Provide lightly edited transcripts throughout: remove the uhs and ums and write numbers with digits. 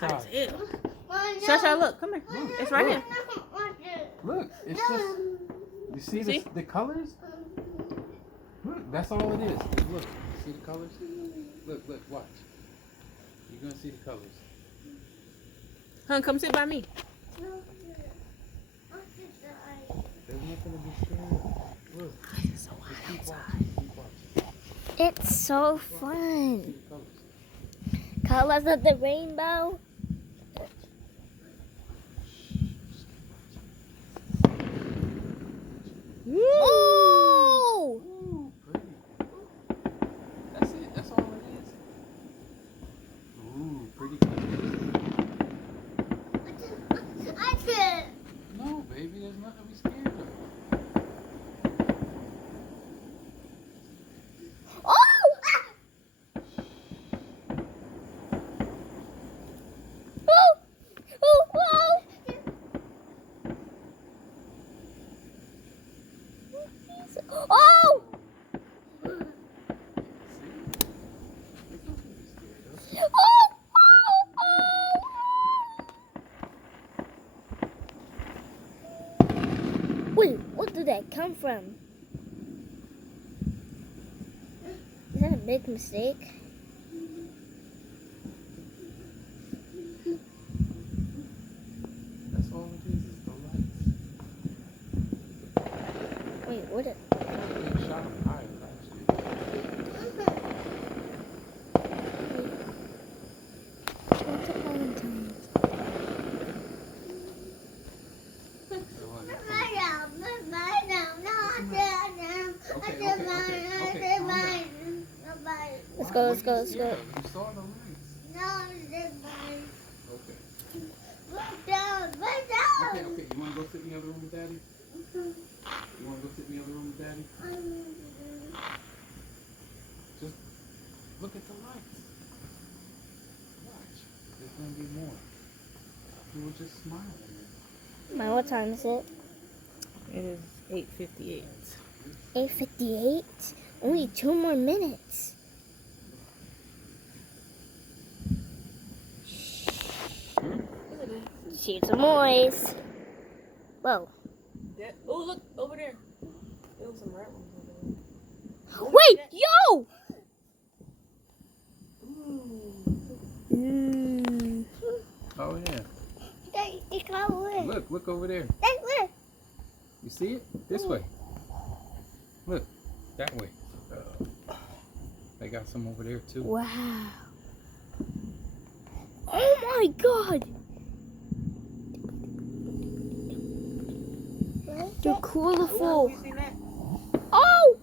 side. Shasha, look, come here. Look, It's right here. Look, it's just. You see, See? the colors? Look, that's all it is. Look, you see the colors? Look, watch. You're gonna see the colors. Hun, come sit by me. There's nothing to be scared of. Look, It's so just hot keep outside. watching. Keep watching. It's so fun. See the colors. Colors of the rainbow. Ooh! Ooh, pretty. That's it. That's all it is. Ooh, pretty colors. No, baby, there's nothing to be scared of. Oh! Oh! Oh! Oh! Oh! See? There's nothing to be scared of. Oh! Wait, what did that come from? Is that a big mistake? That's all it is the lights. Wait, what? They shot them higher last year. What's the Valentine's? So what? Okay, calm down. Let's go, let's go, let's go. You saw the lights. Okay. Okay, you want to go sit in the other room with Daddy? You want to go sit in the other room with Daddy? Just look at the lights. Watch. There's going to be more. You were just smiling. Mom, what time is it? It is 8:58. 8:58? Only 2 more minutes. See some noise. Whoa. Oh, look over there. There was some red ones over there. Wait, yo! Oh, yeah. Look over there. You see it? This way. Look, that way. They got some over there, too. Wow. Oh my god. They're colorful. You seen that? Oh!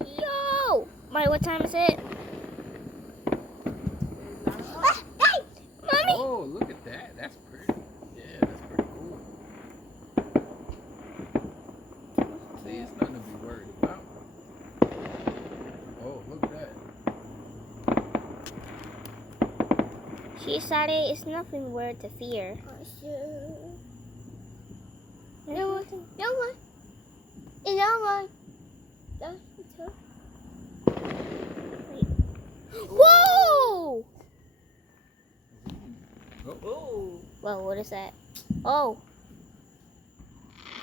Yo! Mommy, what time is it? Mommy! Oh, look at that. That's pretty. Yeah, that's pretty cool. See, it's nothing to be worried about. Oh, look at that. She said it's nothing worth to fear. Whoa! Oh. Well, what is that? Oh.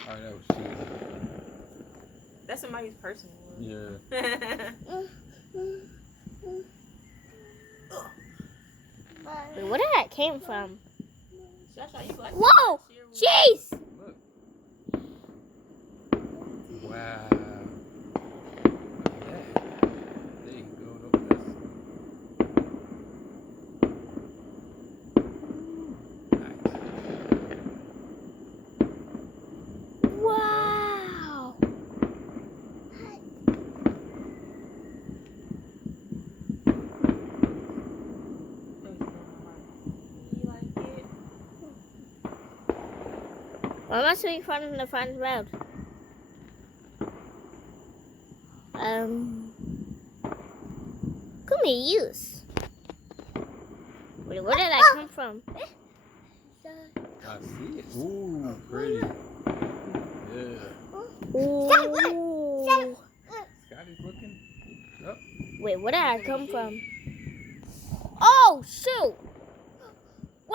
Alright, that was cheesy. That's somebody's personal one. Yeah. Wait, where did that came from? Shasha, you like Whoa! Jeez! Look. Wow. Look at that. There you go. Look at this. Nice. Wow! You like it? What must we find in the front road? Come here, use. Wait, where did that come from? I see it. Ooh, pretty. Yeah. Ooh. Scotty's looking up. Wait, where did that come from? Oh, shoot!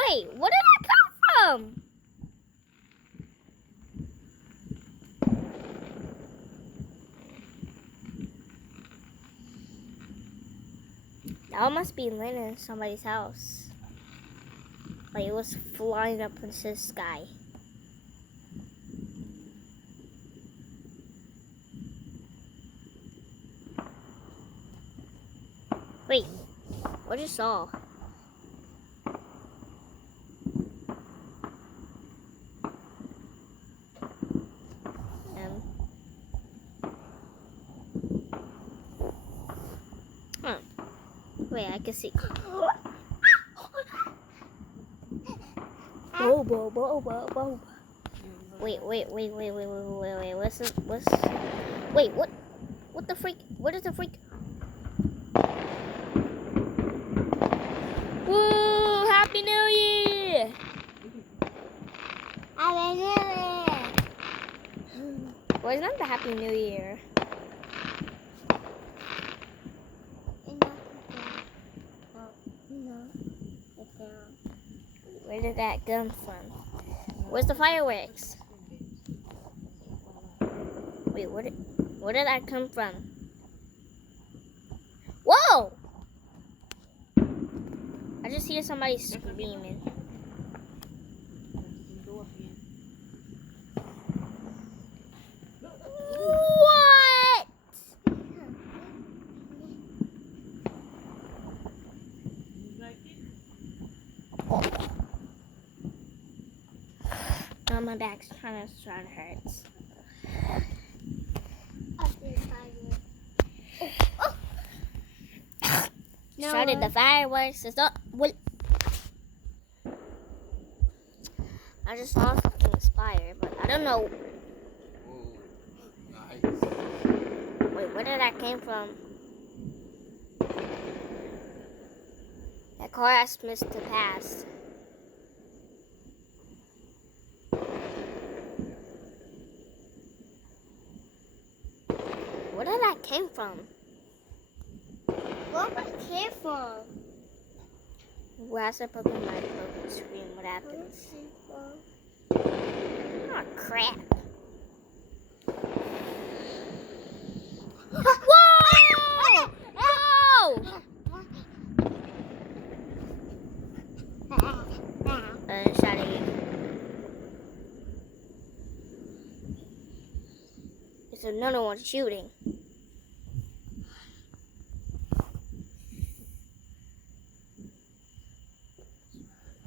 Wait, where did that come from? That must be landing in somebody's house. Like it was flying up into the sky. Wait, what you saw? Huh. Wait, I can see. Whoa, whoa, whoa, whoa, whoa. Wait. What's this? Wait, what? What the freak? What is the freak? Woo! Happy New Year! Happy New Year. Well, it's not the Happy New Year. Where did that come from? Where's the fireworks? Wait, where did that come from? Whoa! I just hear somebody screaming. What? Oh, my back's trying to hurt. No. Started the fireworks. It's not. What? I just saw something inspired, but I don't know. Whoa, nice. Wait, where did that came from? That car asked missed the past. Where did that came from? Where was it came from? Where I said broken my broken screen, what happens? Oh crap. Whoa! Whoa! Shot at you. It's another one shooting.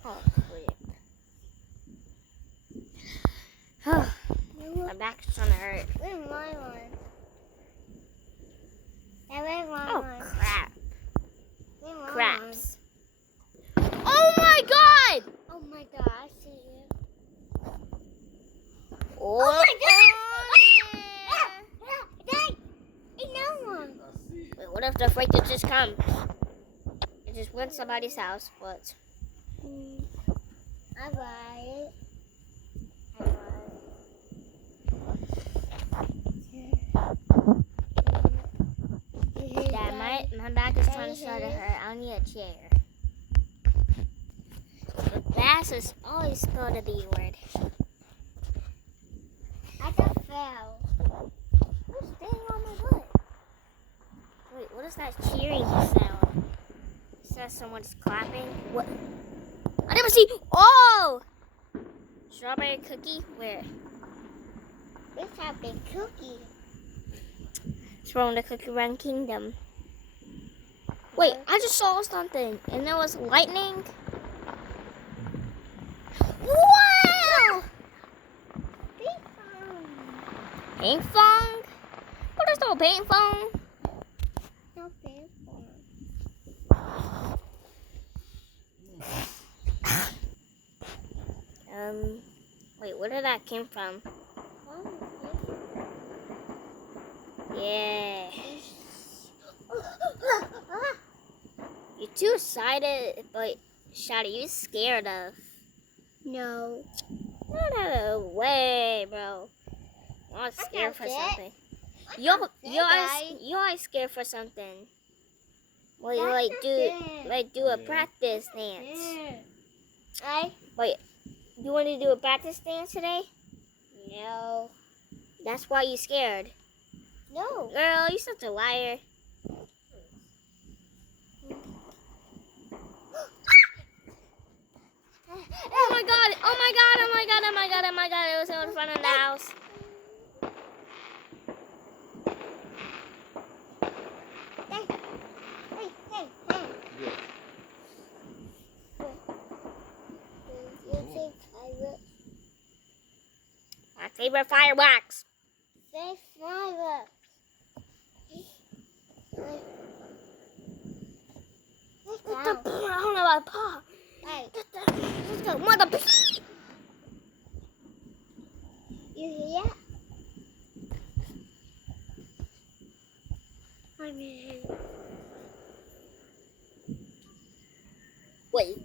Oh, crap. My back's trying to hurt. Where's my one? Yeah, where's my Oh, one? crap. Where's my Craps. Oh my god! one? Oh my god, I see you. Oh, my God! Dad, no one. I see it. Wait, what if the freak did just come? It just went to somebody's house, but... I buy it. Dad, my back is trying to start to hurt. I need a chair. The bass is always spelled the B word. I just fell. Who's standing on my butt? Wait, what is that cheering sound? Is that someone's clapping? What? I never see. Oh! Strawberry cookie? Where? This has been cookie. It's from the Cookie Run Kingdom. Wait, I just saw something, and there was lightning. Wow! Ping pong? What is no ping pong? No paper. Wait, where did that came from? Yeah. You're too excited, but Shotty, you scared of. No. No way, bro. I'm I scared for got it. something. I You got always scared for something. Well, you That's like it. do a Yeah. practice dance. I Wait, you want to do a practice dance today? No. That's why you scared. No. Girl, you're such a liar. Oh my god, oh my god, oh my god, oh my god, oh my god, it was in front of the house. Hey, hey, hey. Yeah. You think I will My favorite fireworks. say fireworks? What the, I don't know about paw. Hey, Let's go, mother. you hear that? Wait,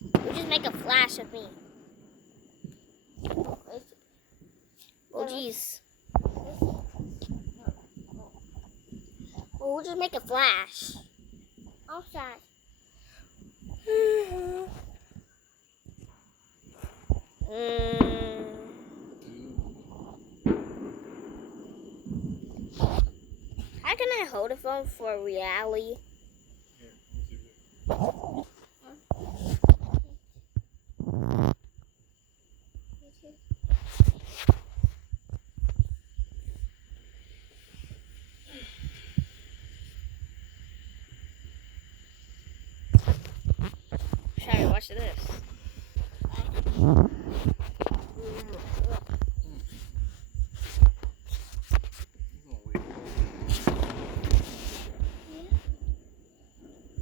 you just make a flash of me. Oh jeez. Well, we'll just make a flash. Outside. How can I hold a phone for reality? Sorry, watch this.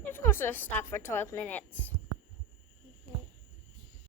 It's supposed to stop for 12 minutes.